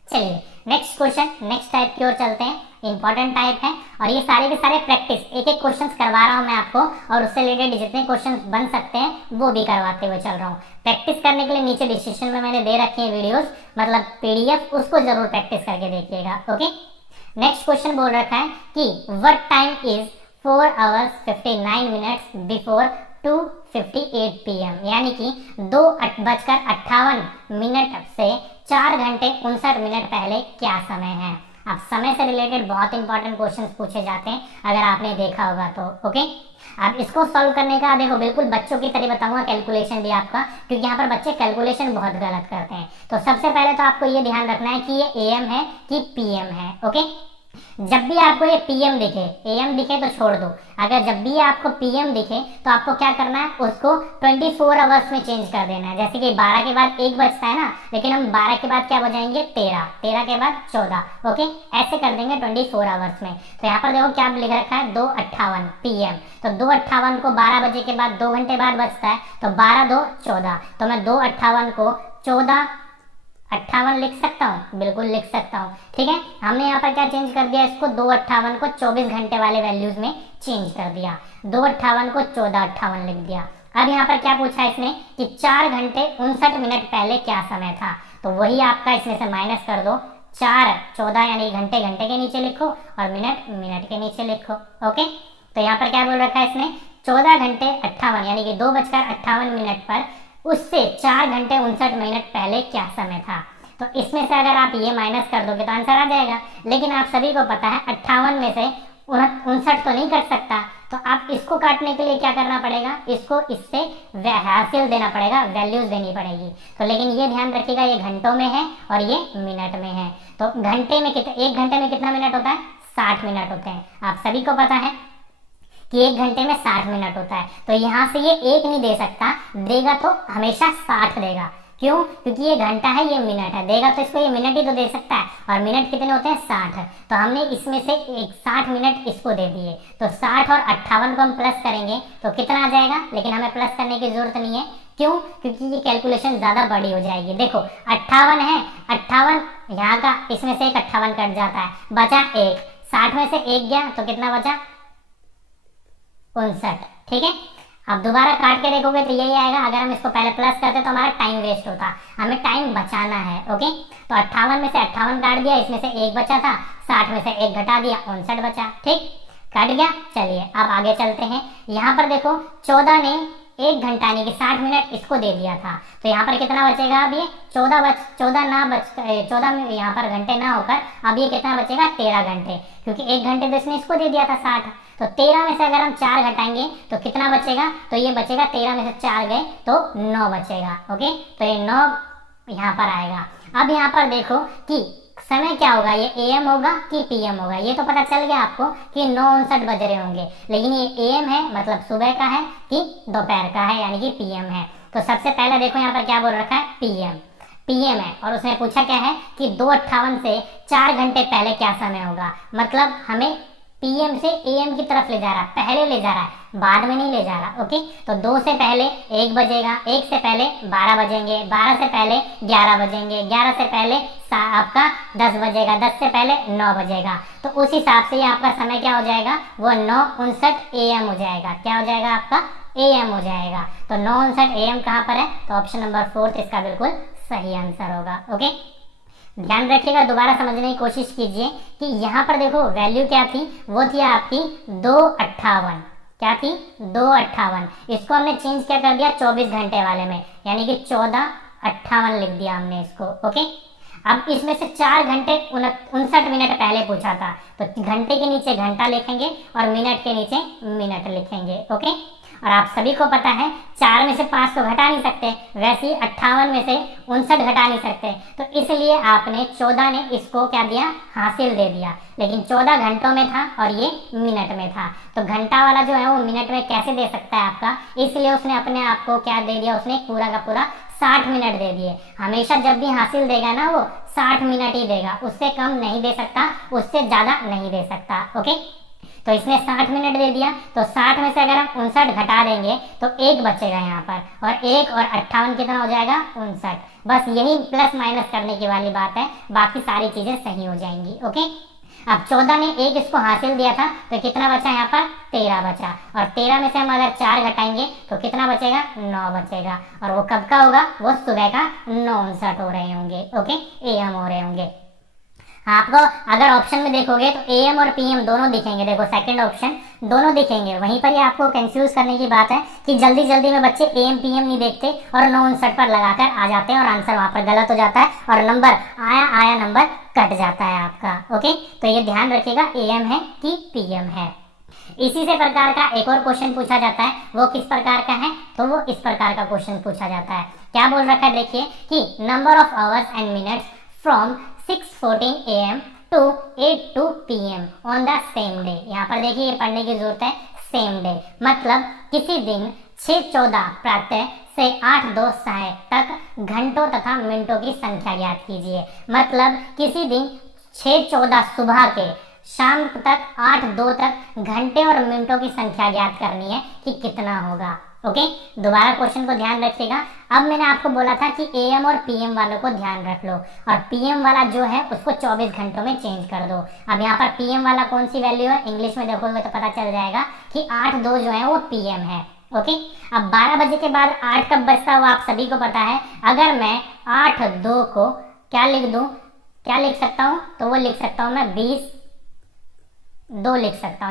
चलिए नेक्स्ट क्वेश्चन, नेक्स्ट टाइप की ओर चलते हैं। इंपॉर्टेंट टाइप है और ये सारे के सारे प्रैक्टिस, एक एक क्वेश्चंस करवा रहा हूँ मैं आपको और उससे रिलेटेड जितने क्वेश्चंस बन सकते हैं वो भी करवाते हुए चल रहा हूँ। प्रैक्टिस करने के लिए नीचे डिस्क्रिप्शन में मैंने दे रखी है वीडियोस, मतलब पीडीएफ, उसको जरूर प्रैक्टिस करके देखिएगा। ओके, नेक्स्ट क्वेश्चन बोल रखा है कि what time is 4 hours 59 minutes before 2:58 PM, यानी कि 2:58 से 4:59 पहले क्या समय है। अब समय से रिलेटेड बहुत इंपॉर्टेंट क्वेश्चंस पूछे जाते हैं, अगर आपने देखा होगा तो। ओके, अब इसको सॉल्व करने का देखो बिल्कुल बच्चों की तरह बताऊंगा, कैलकुलेशन भी आपका, क्योंकि यहाँ पर बच्चे कैलकुलेशन बहुत गलत करते हैं। तो सबसे पहले तो आपको ये ध्यान रखना है कि ये AM है कि PM है। ओके, जब भी आपको ये PM दिखे, AM दिखे तो छोड़ दो, अगर जब भी आपको PM दिखे तो आपको क्या करना है, उसको 24 आवर्स में चेंज कर देना है। जैसे कि 12 के बाद 1 बजता है ना, लेकिन हम 12 के बाद क्या बजाएंगे 13, 13 के बाद 14। ओके, ऐसे कर देंगे 24 आवर्स में। तो यहाँ पर देखो क्या लिख रखा है 2:58 PM, तो 2:58 को 12 बजे के बाद 2 घंटे बाद बजता है, तो 12 2 14, तो मैं 2:58 को 14:58 लिख सकता हूँ, बिल्कुल लिख सकता हूँ। ठीक है, हमने यहाँ पर क्या चेंज कर दिया, इसको 2:58 को 24 घंटे वाले वैल्यूज में चेंज कर दिया, 2:58 को 14:58 लिख दिया। अब यहाँ पर क्या पूछा है इसने कि 4:59 पहले क्या समय था, तो वही आपका इसमें से माइनस कर दो, 4 14 यानी घंटे घंटे के नीचे लिखो और मिनट मिनट के नीचे लिखो। ओके, तो यहाँ पर क्या बोल रखा है इसने 14:58 यानी कि 2:58 पर उससे 4:59 पहले क्या समय था। तो इसमें से अगर आप ये माइनस कर दोगे तो आंसर आ जाएगा, लेकिन आप सभी को पता है 58 में से 59 तो नहीं कट सकता, तो आप इसको काटने के लिए क्या करना पड़ेगा, इसको इससे हासिल देना पड़ेगा, वैल्यूज देनी पड़ेगी। तो लेकिन ये ध्यान रखिएगा ये घंटों में है और ये मिनट में है। तो घंटे में कितना, 1 घंटे में कितना मिनट होता है, 60 मिनट होते हैं। आप सभी को पता है कि 1 घंटे में 60 मिनट होता है। तो यहाँ से ये 1 नहीं दे सकता, देगा तो हमेशा 60 देगा। क्यों, क्योंकि ये घंटा है ये मिनट है, देगा तो इसको ये मिनट ही तो दे सकता है, और मिनट कितने होते हैं 60। तो हमने इसमें से 60 मिनट इसको दे दिए, तो 60 और 58 को हम प्लस करेंगे तो कितना आ जाएगा, लेकिन हमें प्लस करने की जरूरत नहीं है। क्यों, क्योंकि ये कैलकुलेशन ज्यादा बड़ी हो जाएगी। देखो 58 है, 58 यहाँ का, इसमें से एक 58 कट जाता है, बचा 1, 60 में से 1 गया तो कितना बचा 59। ठीक है, अब दोबारा काट के देखोगे तो यही आएगा। अगर हम इसको पहले प्लस करते तो हमारा टाइम वेस्ट होता, हमें टाइम बचाना है। ओके, तो 58 में से 58 काट दिया, इसमें से 1 बचा था, 60 में से 1 घटा दिया, 59 बचा। ठीक, कट गया। चलिए अब आगे चलते हैं। यहाँ पर देखो 14 ने 1 घंटा यानी कि 60 मिनट इसको दे दिया था, तो यहाँ पर कितना बचेगा, अब ये 14 में यहाँ पर घंटे ना होकर अब ये कितना बचेगा 13 घंटे, क्योंकि 1 घंटे तो इसने इसको दे दिया था 60। तो 13 में से अगर हम 4 घटाएंगे तो कितना बचेगा, तो ये बचेगा 13 में से 4 गए तो 9 बचेगा। ओके, तो ये 9 यहाँ पर आएगा। अब यहाँ पर देखो कि समय क्या होगा, ये AM होगा कि PM होगा, ये तो पता चल गया आपको कि 9:59 बज रहे होंगे, लेकिन ये AM है मतलब सुबह का है कि दोपहर का है यानी कि PM है। तो सबसे पहले देखो यहाँ पर क्या बोल रखा है PM है, और उसने पूछा क्या है कि 2:58 से 4 घंटे पहले क्या समय होगा, मतलब हमें PM से AM की तरफ ले जा रहा है, पहले ले जा रहा है, बाद में नहीं ले जा रहा। ओके, तो 2 से पहले 1 बजेगा, 1 से पहले 12 बजेंगे, 12 से पहले 11 बजेंगे, 11 से पहले आपका 10 बजेगा, 10 से पहले 9 बजेगा। तो उस हिसाब से आपका समय क्या हो जाएगा, वो 9:59 AM हो जाएगा। क्या हो जाएगा आपका AM हो जाएगा। तो 9:59 AM कहाँ पर है, तो ऑप्शन नंबर 4 इसका बिल्कुल सही आंसर होगा। ओके, ध्यान रखिएगा, दोबारा समझने की कोशिश कीजिए कि यहाँ पर देखो वैल्यू क्या थी, वो थी आपकी 2:58। क्या थी 2:58, इसको हमने चेंज क्या कर दिया 24 घंटे वाले में, यानी कि 14:58 लिख दिया हमने इसको। ओके, अब इसमें से 4 घंटे 59 मिनट पहले पूछा था, तो घंटे के नीचे घंटा लिखेंगे और मिनट के नीचे मिनट लिखेंगे। ओके, और आप सभी को पता है 4 में से 5 तो घटा नहीं सकते, वैसे ही 58 में से 59 घटा नहीं सकते, तो इसलिए आपने 14 ने इसको क्या दिया, हासिल दे दिया। लेकिन 14 घंटों में था और ये मिनट में था, तो घंटा वाला जो है वो मिनट में कैसे दे सकता है आपका, इसलिए उसने अपने आप को क्या दे दिया, उसने पूरा का पूरा 60 मिनट दे दिए। हमेशा जब भी हासिल देगा ना वो 60 मिनट ही देगा, उससे कम नहीं दे सकता, उससे ज़्यादा नहीं दे सकता। ओके, तो इसने 60 मिनट दे दिया, तो 60 में से अगर हम 59 घटा देंगे तो 1 बचेगा यहाँ पर, और 1 और 58 कितना हो जाएगा, 59। बस यही प्लस माइनस करने की वाली बात है, बाकी सारी चीज़ें सही हो जाएंगी। ओके, अब 14 ने 1 इसको हासिल दिया था, तो कितना बचा यहाँ पर, 13 बचा, और 13 में से हम अगर 4 घटाएंगे तो कितना बचेगा, 9 बचेगा, और वो कब का होगा, वो सुबह का 9:59 हो रहे होंगे। ओके, AM हो रहे होंगे। आपको अगर ऑप्शन में देखोगे तो AM और PM दोनों दिखेंगे, देखो सेकंड ऑप्शन दोनों दिखेंगे। वहीं पर ही आपको कंफ्यूज करने की बात है कि जल्दी जल्दी में बच्चे AM PM नहीं देखते और 9:59 पर लगाकर आ जाते हैं और आंसर वहां पर गलत हो जाता है और नंबर आया नंबर कट जाता है आपका। ओके, तो ये ध्यान रखिएगा AM है कि PM है। इसी से प्रकार का एक और क्वेश्चन पूछा जाता है, वो किस प्रकार का है, तो वो इस प्रकार का क्वेश्चन पूछा जाता है। क्या बोल रखा है, देखिए कि number of hours and minutes from 6:14 AM to 8:02 PM on the same day. यहाँ पर देखिए ये पढ़ने की जरूरत है, सेम डे मतलब किसी दिन 6:14 प्रातः से 8:02 साय तक घंटों तथा मिनटों की संख्या ज्ञात कीजिए। मतलब किसी दिन 6:14 सुबह के शाम तक 8:02 तक घंटे और मिनटों की संख्या ज्ञात करनी है कि कितना होगा। ओके, दोबारा क्वेश्चन को ध्यान रखिएगा। अब मैंने आपको बोला था कि AM और PM वालों को ध्यान रख लो, और PM वाला जो है उसको 24 घंटों में चेंज कर दो। अब यहाँ पर PM वाला कौन सी वैल्यू है, इंग्लिश में देखोगे तो पता चल जाएगा कि 8:02 जो है वो PM है। ओके, अब 12 बजे के बाद 8 कब बजता है वो आप सभी को पता है। अगर मैं 8:02 को क्या लिख दूं, क्या लिख सकता हूँ, तो वो लिख सकता हूँ मैं 20:02 लिख सकता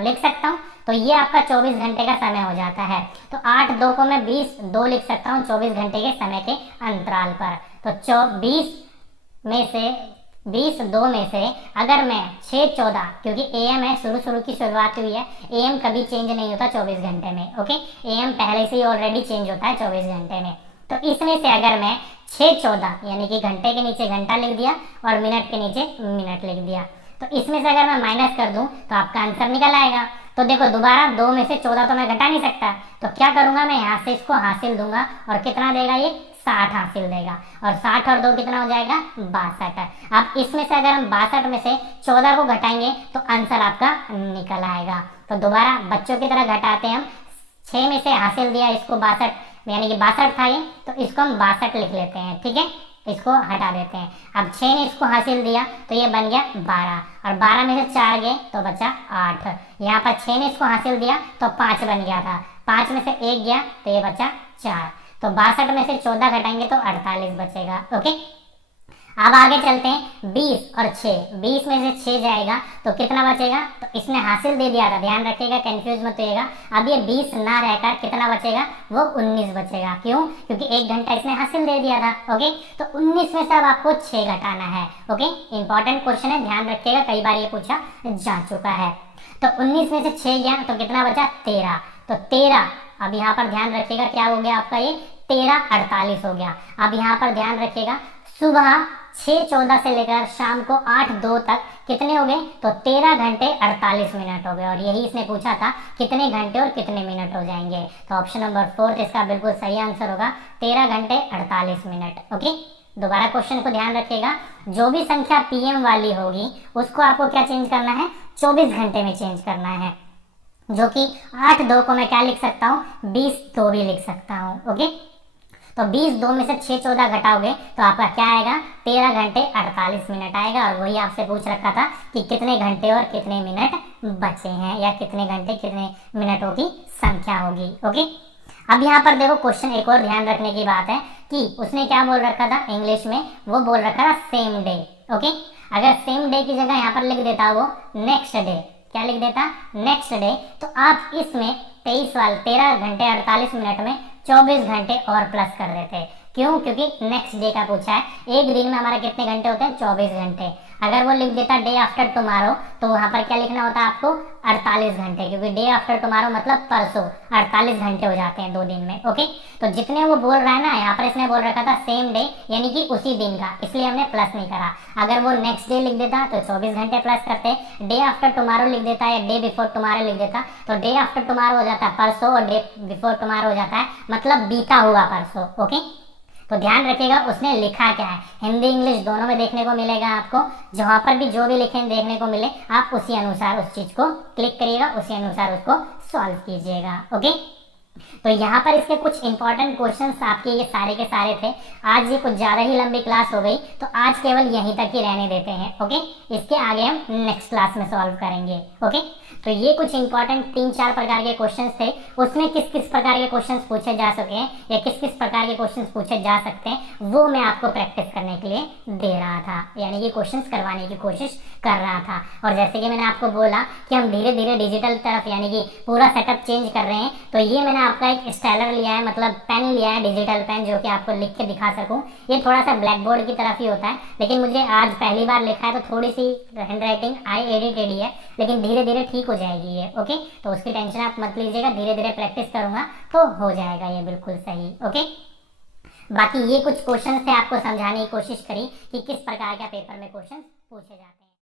हूँ, तो ये आपका 24 घंटे का समय हो जाता है। तो 8:02 को मैं 20:02 लिख सकता हूँ 24 घंटे के समय के अंतराल पर। तो 20:02 में से अगर मैं 6:14, क्योंकि AM है, शुरू की शुरुआत हुई है, AM कभी चेंज नहीं होता 24 घंटे में। ओके, AM पहले से ही ऑलरेडी चेंज होता है 24 घंटे में। तो इसमें से अगर मैं 6:14 यानी कि घंटे के नीचे घंटा लिख दिया और मिनट के नीचे मिनट लिख दिया, तो इसमें से अगर मैं माइनस कर दूं तो आपका आंसर निकल आएगा। तो देखो दोबारा 2 में से 14 तो मैं घटा नहीं सकता, तो क्या करूंगा, मैं यहाँ से इसको हासिल दूंगा और कितना देगा ये, 60 हासिल देगा, और 60 और 2 कितना हो जाएगा, 62। अब इसमें से अगर हम 62 में से 14 को घटाएंगे तो आंसर आपका निकल आएगा। तो दोबारा बच्चों की तरह घटाते हैं हम, 6 में से हासिल दिया इसको 62, यानी कि 62 था ये, तो इसको हम 62 लिख लेते हैं। ठीक है, इसको हटा देते हैं। अब 6 ने इसको हासिल दिया तो ये बन गया 12, और 12 में से 4 गए तो बचा 8। यहाँ पर 6 ने इसको हासिल दिया तो 5 बन गया था, 5 में से 1 गया तो ये बचा 4। तो 62 में से 14 घटाएंगे तो 48 बचेगा। ओके, अब आगे चलते हैं 20 और 6, 20 में से 6 जाएगा तो कितना बचेगा, तो इसने हासिल दे दिया था, ध्यान रखिएगा, कंफ्यूज मत होइएगा। अब ये 20 ना रहकर कितना बचेगा, वो 19 बचेगा। क्यों, क्योंकि 1 घंटा इसने हासिल दे दिया था। ओके, तो 19 में से अब आपको 6 घटाना है। ओके, इंपॉर्टेंट क्वेश्चन है, ध्यान रखिएगा, कई बार ये पूछा जा चुका है। तो 19 में से 6 गया तो कितना बचा, 13। तो 13, अब यहाँ पर ध्यान रखिएगा क्या हो गया आपका, ये 13 48 हो गया। अब यहाँ पर ध्यान रखिएगा, सुबह 6:14 से लेकर शाम को 8:02 तक कितने हो गए, तो 13 घंटे 48 मिनट हो गए, और यही इसने पूछा था कितने घंटे और कितने मिनट हो जाएंगे। तो ऑप्शन नंबर 4 इसका बिल्कुल सही आंसर होगा, 13 घंटे 48 मिनट। ओके, दोबारा क्वेश्चन को ध्यान रखिएगा, जो भी संख्या PM वाली होगी उसको आपको क्या चेंज करना है, 24 घंटे में चेंज करना है, जो कि 8:02 को मैं क्या लिख सकता हूँ, 20:02 भी लिख सकता हूँ। ओके, तो 20:02 में से 6:14 घटाओगे तो आपका क्या आएगा, 13 घंटे 48 मिनट आएगा। और वही आपसे पूछ रखा था कि कितने घंटे और कितने मिनट बचे हैं, या कितने घंटे कितने मिनटों की संख्या होगी। ओके, अब यहाँ पर देखो क्वेश्चन एक और ध्यान रखने की बात है कि उसने क्या बोल रखा था इंग्लिश में, वो बोल रखा था सेम डे। ओके, अगर सेम डे की जगह यहाँ पर लिख देता वो नेक्स्ट डे, क्या लिख देता, नेक्स्ट डे, तो आप इसमें 13 घंटे 48 मिनट में 24 घंटे और प्लस कर देते। क्यों? क्योंकि नेक्स्ट डे का पूछा है। एक दिन में हमारा कितने घंटे होते हैं? 24 घंटे। अगर वो लिख देता डे आफ्टर टुमारो तो वहां पर क्या लिखना होता आपको? 48 घंटे, क्योंकि डे आफ्टर टुमारो मतलब परसों, 48 घंटे हो जाते हैं 2 दिन में। ओके, तो जितने वो बोल रहा है ना, यहाँ पर इसने बोल रखा था सेम डे, यानी कि उसी दिन का, इसलिए हमने प्लस नहीं करा। अगर वो नेक्स्ट डे लिख देता तो 24 घंटे प्लस करते। डे आफ्टर टुमारो लिख देता या डे बिफोर टुमारो लिख देता तो डे आफ्टर टुमारो हो जाता है परसों और डे बिफोर टुमारो हो जाता है मतलब बीता हुआ परसों। ओके, तो ध्यान रखिएगा उसने लिखा क्या है। हिंदी इंग्लिश दोनों में देखने को मिलेगा आपको। जहां पर भी जो भी लिखे देखने को मिले, आप उसी अनुसार उस चीज को क्लिक करिएगा, उसी अनुसार उसको सॉल्व कीजिएगा। ओके, तो यहाँ पर इसके कुछ इंपॉर्टेंट क्वेश्चंस आपके ये सारे के सारे थे। आज ये कुछ ज़्यादा ही लंबी क्लास हो गई, तो आज केवल यहीं तक ही रहने देते हैं। ओके, इसके आगे हम नेक्स्ट क्लास में सॉल्व करेंगे। ओके, तो ये कुछ इंपॉर्टेंट 3-4 प्रकार के क्वेश्चंस थे। उसमें किस किस प्रकार के क्वेश्चंस पूछे जा सके हैं या किस किस प्रकार के क्वेश्चंस पूछे जा सकते हैं, वो मैं आपको प्रैक्टिस करने के लिए दे रहा था, यानी कि क्वेश्चंस करवाने की कोशिश कर रहा था। और जैसे कि मैंने आपको बोला कि हम धीरे धीरे डिजिटल तरफ यानी कि पूरा सेटअप चेंज कर रहे हैं, तो ये मैंने आपका एक स्टाइलर लिया है, मतलब पेन लिया है, डिजिटल पेन, जो कि आपको लिख के दिखा सकूं। ये थोड़ा सा ब्लैक बोर्ड की तरफ ही होता है, लेकिन मुझे आज पहली बार लिखा है तो थोड़ी सी हैंड राइटिंग आई एडिटेड ही है, लेकिन धीरे धीरे ठीक हो जाएगी ये। ओके, तो उसकी टेंशन आप मत लीजिएगा, धीरे धीरे प्रैक्टिस करूंगा तो हो जाएगा ये बिल्कुल सही। ओके, बाकी ये कुछ क्वेश्चन थे, आपको समझाने की कोशिश करी कि किस प्रकार का पेपर में क्वेश्चन पूछे जाते हैं।